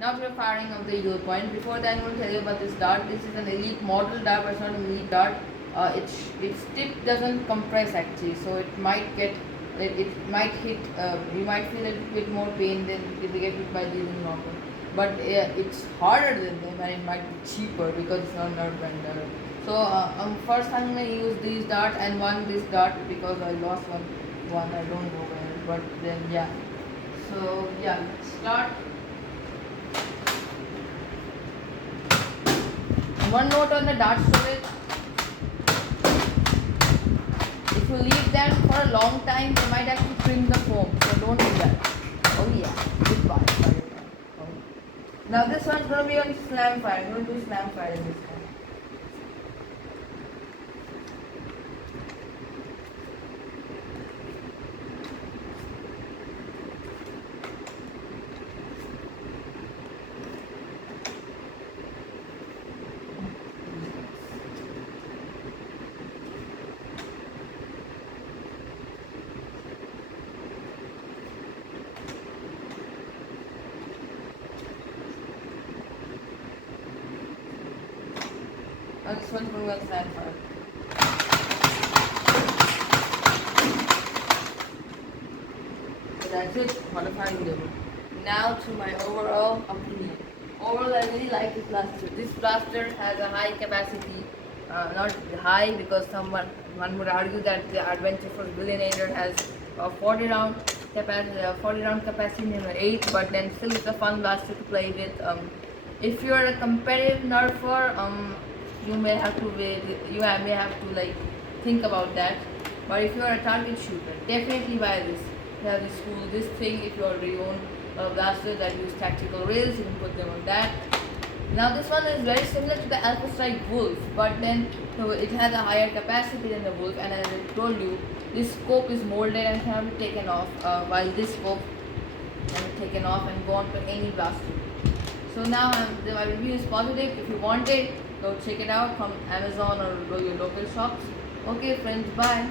Now we are firing of the eagle point. Before that, I'm going to tell you about this dart. This is an elite model dart, but it's not an elite dart. Its tip doesn't compress actually, so it might get it might hit. You might feel a little bit more pain than if you get hit by these in normal. But it's harder than them, and it might be cheaper because it's not Nerf vendor. So first I'm gonna use these dart and this dart because I lost one I don't know where. But then yeah. So yeah, let's start. One note on the dart storage: if you leave them for a long time, they might actually trim the foam. So don't do that. Oh yeah, goodbye. Oh. Now this one's gonna be on slam fire. I'm gonna do slam fire in this one. This one's going on slam fire. So that's it for the final demo. Now to my overall opinion. Overall, I really like this blaster. This blaster has a high capacity, not high because one would argue that the Adventure Force Billionaire has a 40 round capacity in an 8, but then still it's a fun blaster to play with. If you're a competitive nerfer, you may have to may have to like think about that. But if you are a target shooter, definitely buy this. You have this thing. If you already own blasters that use tactical rails, you can put them on that. Now this one is very similar to the Alpha Strike Wolf, but then it has a higher capacity than the Wolf, and as I told you, this scope is molded and can be taken off, while this scope can be taken off and go on to any blaster. So now my review is positive. If you want it, go check it out from Amazon or your local shops. Okay friends, bye.